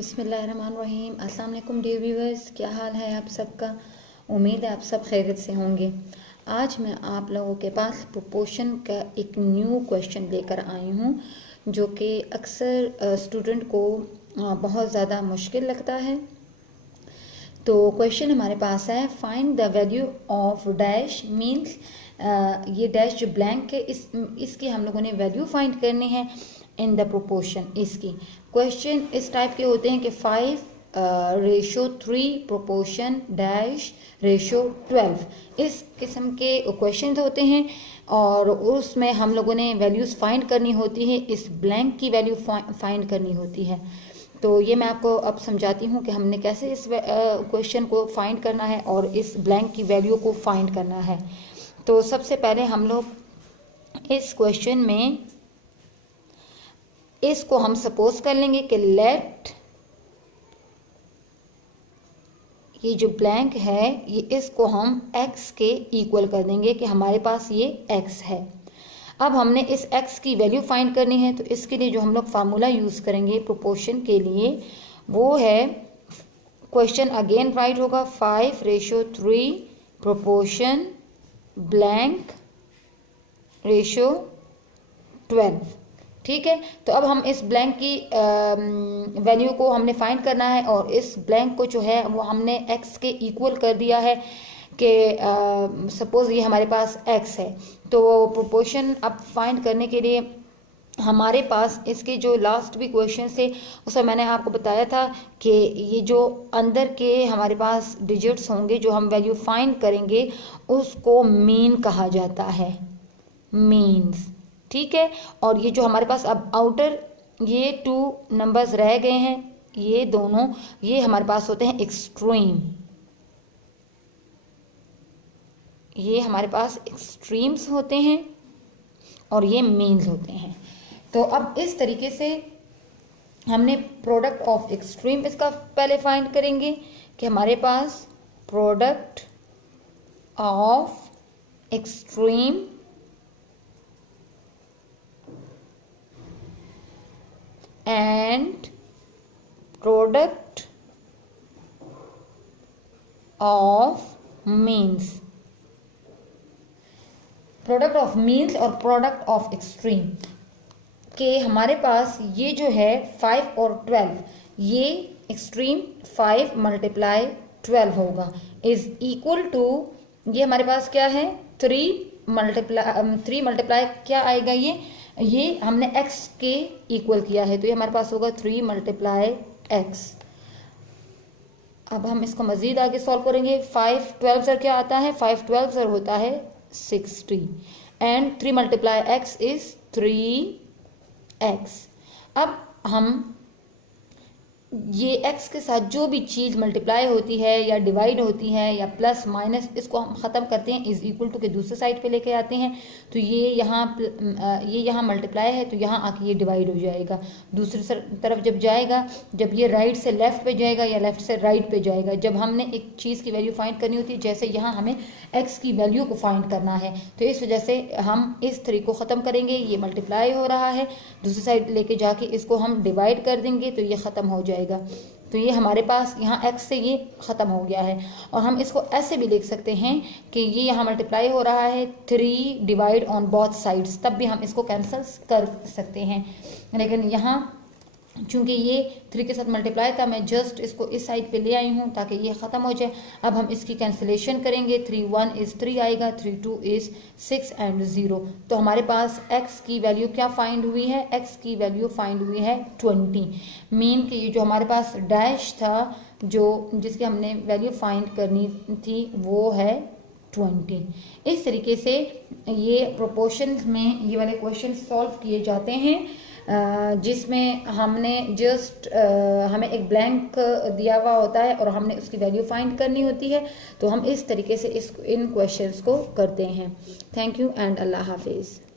बिस्मिल्लाहिर्रहमानिर्रहीम। अस्सलाम वालेकुम डियर व्यूअर्स, क्या हाल है आप सबका। उम्मीद है आप सब खैरियत से होंगे। आज मैं आप लोगों के पास प्रोपोर्शन का एक न्यू क्वेश्चन लेकर आई हूँ जो कि अक्सर स्टूडेंट को बहुत ज़्यादा मुश्किल लगता है। तो क्वेश्चन हमारे पास है, find the value of dash means ये डैश जो ब्लैंक है इसकी हम लोगों ने वैल्यू फाइंड करनी है इन द प्रोपोर्शन। इसकी क्वेश्चन इस टाइप के होते हैं कि 5:3 प्रोपोर्शन डैश रेशो 12 इस किस्म के क्वेश्चन होते हैं और उसमें हम लोगों ने वैल्यूज़ फाइंड करनी होती है, इस ब्लैंक की वैल्यू फाइंड करनी होती है। तो ये मैं आपको अब समझाती हूँ कि हमने कैसे इस क्वेश्चन को फाइंड करना है और इस ब्लैंक की वैल्यू को फाइंड करना है। तो सबसे पहले हम लोग इस क्वेश्चन में इसको हम सपोज कर लेंगे कि लेट ये जो ब्लैंक है ये इसको हम x के इक्वल कर देंगे कि हमारे पास ये x है। अब हमने इस x की वैल्यू फाइंड करनी है, तो इसके लिए जो हम लोग फार्मूला यूज़ करेंगे प्रोपोर्शन के लिए वो है, क्वेश्चन अगेन राइट होगा 5:3 प्रोपोर्शन ब्लैंक रेशो 12। ठीक है, तो अब हम इस ब्लैंक की वैल्यू को हमने फाइंड करना है और इस ब्लैंक को जो है वो हमने x के इक्वल कर दिया है कि सपोज ये हमारे पास x है। तो प्रोपोर्शन अब फाइंड करने के लिए हमारे पास इसके जो लास्ट भी क्वेश्चन थे उसमें मैंने आपको बताया था कि ये जो अंदर के हमारे पास डिजिट्स होंगे जो हम वैल्यू फाइंड करेंगे उसको मीन कहा जाता है, मीन्स। ठीक है, और ये जो हमारे पास अब आउटर ये 2 नंबर्स रह गए हैं, ये दोनों ये हमारे पास होते हैं एक्सट्रीम, ये हमारे पास एक्सट्रीम्स होते हैं और ये मीन्स होते हैं। तो अब इस तरीके से हमने प्रोडक्ट ऑफ एक्सट्रीम इसका पहले फाइंड करेंगे कि हमारे पास product of extreme and product of means, product of means और प्रोडक्ट ऑफ एक्सट्रीम के हमारे पास ये जो है 5 और 12, ये एक्सट्रीम 5 × 12 होगा इज इक्वल टू, ये हमारे पास क्या है 3 मल्टीप्लाई क्या आएगा, ये हमने x के इक्वल किया है तो ये हमारे पास होगा 3 × x। अब हम इसको मजीद आगे सॉल्व करेंगे। 5 12 सर क्या आता है, 5 12 सर होता है 60 एंड 3 × x इज 3x। अब हम ये x के साथ जो भी चीज़ मल्टीप्लाई होती है या डिवाइड होती है या प्लस माइनस, इसको हम ख़त्म करते हैं इज इक्वल टू के दूसरे साइड पे लेके आते हैं। तो ये यहाँ मल्टीप्लाई है तो यहाँ आके ये डिवाइड हो जाएगा, दूसरी तरफ जब जाएगा, जब ये राइट से लेफ़्ट पे जाएगा या लेफ़्ट से राइट पे जाएगा। जब हमने एक चीज़ की वैल्यू फाइंड करनी होती है, जैसे यहाँ हमें x की वैल्यू को फाइंड करना है, तो इस वजह से हम इस 3 को ख़त्म करेंगे, ये मल्टीप्लाई हो रहा है, दूसरी साइड लेके जाके इसको हम डिवाइड कर देंगे तो ये ख़त्म हो जाएगा। तो ये हमारे पास यहाँ x से ये ख़त्म हो गया है। और हम इसको ऐसे भी लिख सकते हैं कि ये यहाँ मल्टीप्लाई हो रहा है 3 डिवाइड ऑन बोथ साइड्स, तब भी हम इसको कैंसिल कर सकते हैं। लेकिन यहाँ चूँकि ये 3 के साथ मल्टीप्लाई था, मैं जस्ट इसको इस साइड पे ले आई हूँ ताकि ये ख़त्म हो जाए। अब हम इसकी कैंसिलेशन करेंगे, 3 1 इज़ 3 आएगा, 3 2 इज़ 6 एंड 0। तो हमारे पास x की वैल्यू क्या फाइंड हुई है, x की वैल्यू फाइंड हुई है 20। मीन कि ये जो हमारे पास डैश था जो जिसकी हमने वैल्यू फाइंड करनी थी वो है 20। इस तरीके से ये प्रोपोर्शंस में ये वाले क्वेश्चन सॉल्व किए जाते हैं जिसमें हमने जस्ट हमें एक ब्लैंक दिया हुआ होता है और हमने उसकी वैल्यू फाइंड करनी होती है। तो हम इस तरीके से इन क्वेश्चंस को करते हैं। थैंक यू एंड अल्लाह हाफिज़।